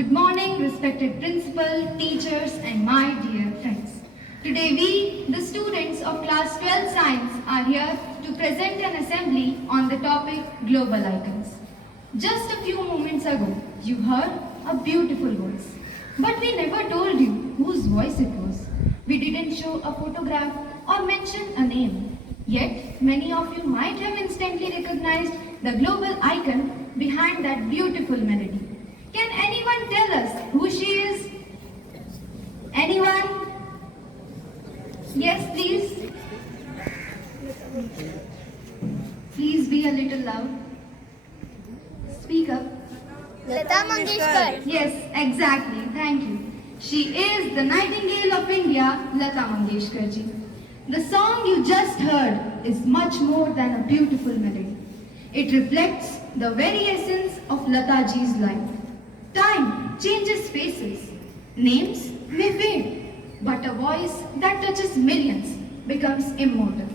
Good morning, respected principal, teachers, and my dear friends. Today we, the students of class 12 science, are here to present an assembly on the topic global icons. Just a few moments ago, you heard a beautiful voice. But we never told you whose voice it was. We didn't show a photograph or mention a name. Yet, many of you might have instantly recognized the global icon behind that beautiful melody. Can anyone tell us who she is? Anyone? Yes, please. Please be a little loud. Speak up. Lata Mangeshkar. Yes, exactly. Thank you. She is the Nightingale of India, Lata Mangeshkar ji. The song you just heard is much more than a beautiful melody. It reflects the very essence of Lata ji's life. Time changes faces. Names may fade, but a voice that touches millions becomes immortal.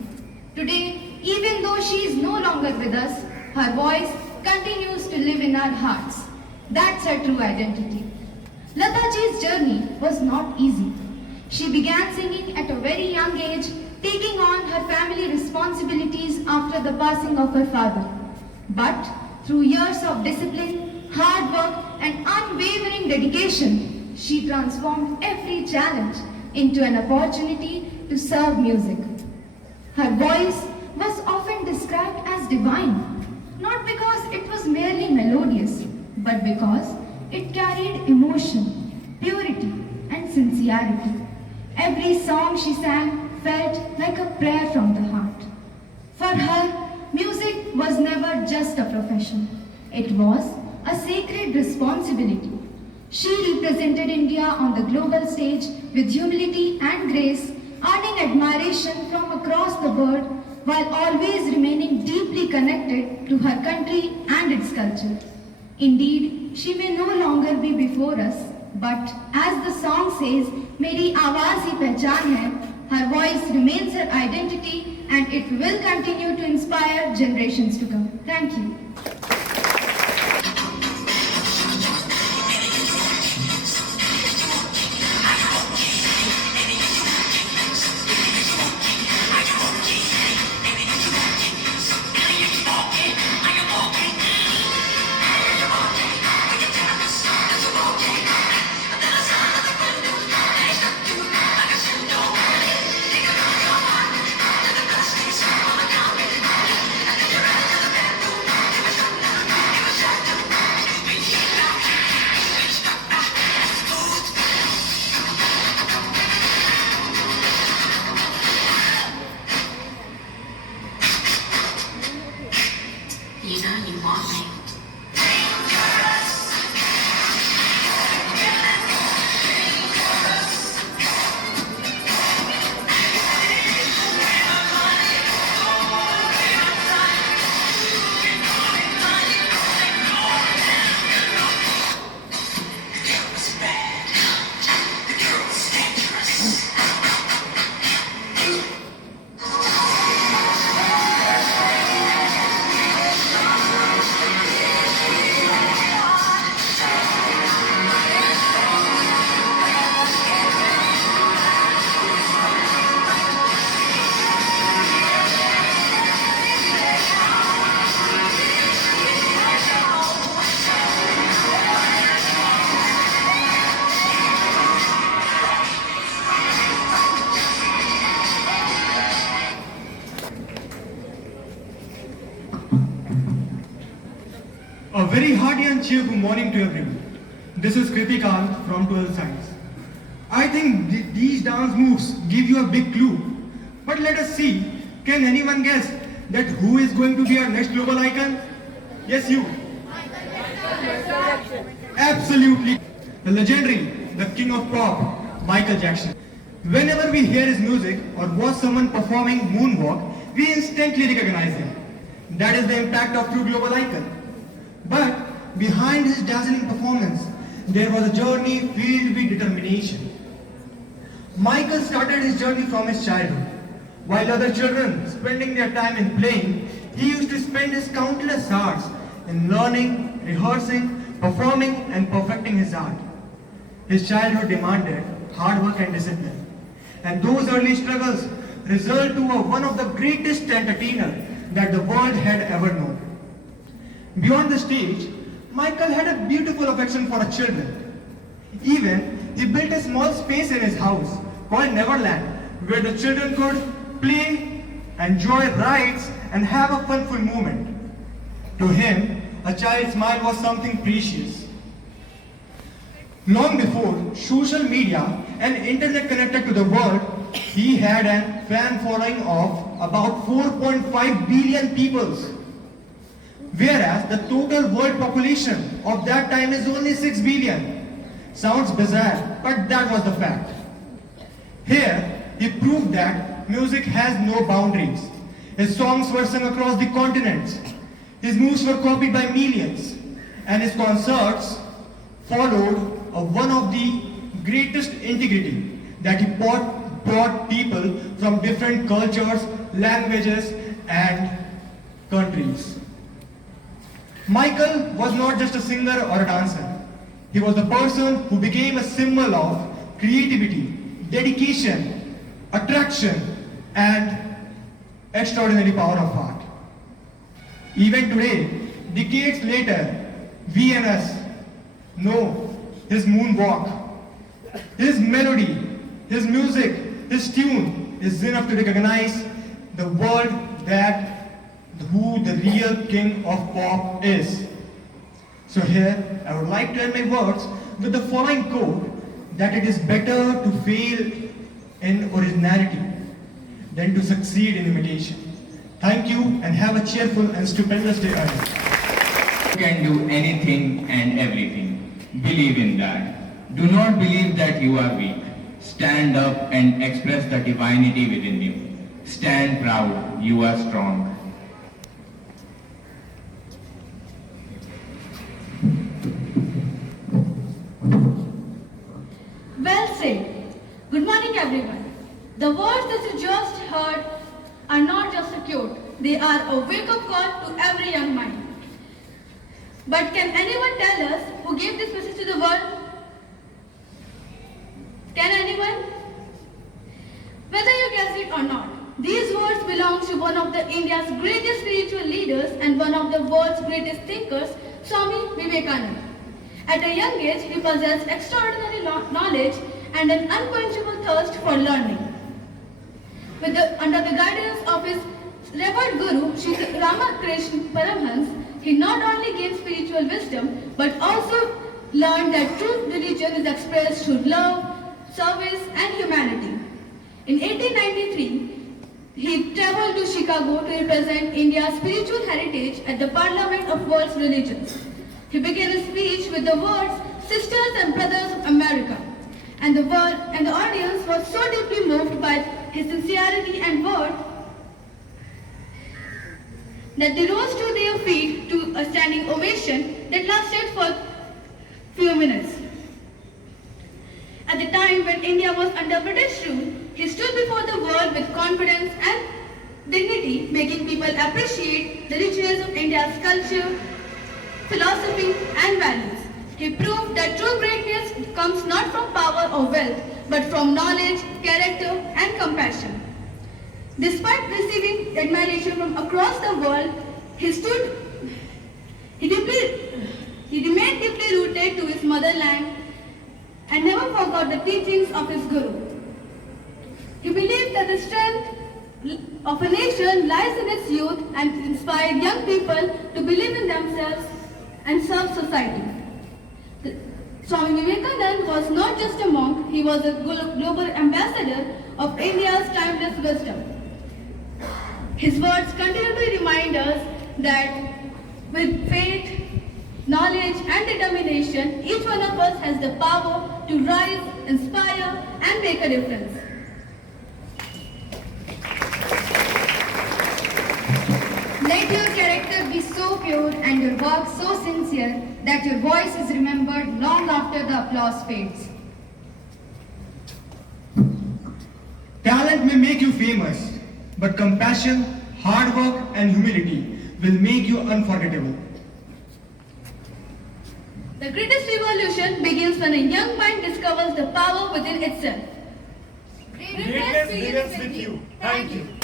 Today, even though she is no longer with us, her voice continues to live in our hearts. That's her true identity. Lata ji's journey was not easy. She began singing at a very young age, taking on her family responsibilities after the passing of her father. But through years of discipline, hard work, and unwavering dedication, she transformed every challenge into an opportunity to serve music. Her voice was often described as divine, not because it was merely melodious, but because it carried emotion, purity, and sincerity. Every song she sang felt like a prayer from the heart. For her, music was never just a profession. It was a sacred responsibility. She represented India on the global stage with humility and grace, earning admiration from across the world while always remaining deeply connected to her country and its culture. Indeed, she may no longer be before us, but as the song says, "Meri awaaz hi pehchan hai," her voice remains her identity and it will continue to inspire generations to come. Thank you. You know you want me. A very hearty and cheerful morning to everyone. This is Kritikant from 12 Science. I think these dance moves give you a big clue. But let us see, can anyone guess that who is going to be our next global icon? Yes, you. Absolutely. The legendary, the king of pop, Michael Jackson. Whenever we hear his music or watch someone performing moonwalk, we instantly recognize him. That is the impact of true global icon. But behind his dazzling performance, there was a journey filled with determination. Michael started his journey from his childhood. While other children spending their time in playing, he used to spend his countless hours in learning, rehearsing, performing and perfecting his art. His childhood demanded hard work and discipline. And those early struggles result to one of the greatest entertainers that the world had ever known. Beyond the stage, Michael had a beautiful affection for children. Even he built a small space in his house called Neverland, where the children could play, enjoy rides, and have a funful moment. To him, a child's smile was something precious. Long before social media and internet connected to the world, he had a fan following of about 4.5 billion people. Whereas the total world population of that time is only 6 billion. Sounds bizarre, but that was the fact. Here, he proved that music has no boundaries. His songs were sung across the continents. His moves were copied by millions. And his concerts followed one of the greatest integrity that he brought people from different cultures, languages, and countries. Michael was not just a singer or a dancer. He was the person who became a symbol of creativity, dedication, attraction, and extraordinary power of heart. Even today, decades later, we and us know his moonwalk, his melody, his music, his tune is enough to recognize the world that who the real king of pop is. So here, I would like to end my words with the following quote, that it is better to fail in originality than to succeed in imitation. Thank you and have a cheerful and stupendous day ahead. You can do anything and everything. Believe in that. Do not believe that you are weak. Stand up and express the divinity within you. Stand proud, you are strong. Well said. Good morning, everyone. The words that you just heard are not just a quote. They are a wake-up call to every young mind. But can anyone tell us who gave this message to the world? Can anyone? Whether you guessed it or not, these words belong to one of the India's greatest spiritual leaders and one of the world's greatest thinkers, Swami Vivekananda. At a young age, he possessed extraordinary knowledge and an unquenchable thirst for learning. Under the guidance of his revered guru, Sri Ramakrishna Paramhans, he not only gained spiritual wisdom, but also learned that true religion is expressed through love, service, and humanity. In 1893, he traveled to Chicago to represent India's spiritual heritage at the Parliament of World Religions. He began his speech with the words, "Sisters and Brothers of America," and the audience was so deeply moved by his sincerity and worth that they rose to their feet to a standing ovation that lasted for few minutes. At the time when India was under British rule, he stood before the world with confidence and dignity, making people appreciate the richness of India's culture, philosophy, and values. He proved that true greatness comes not from power or wealth, but from knowledge, character, and compassion. Despite receiving admiration from across the world, he remained deeply rooted to his motherland and never forgot the teachings of his guru. He believed that the strength of a nation lies in its youth and inspired young people to believe in themselves and serve society. Swami Vivekananda was not just a monk, he was a global ambassador of India's timeless wisdom. His words continually remind us that with faith, knowledge, and determination, each one of us has the power to rise, inspire, and make a difference. Let your character be so pure and your work so sincere that your voice is remembered long after the applause fades. Talent may make you famous, but compassion, hard work, and humility will make you unforgettable. The greatest revolution begins when a young mind discovers the power within itself. Greatness begins with you. Thank you.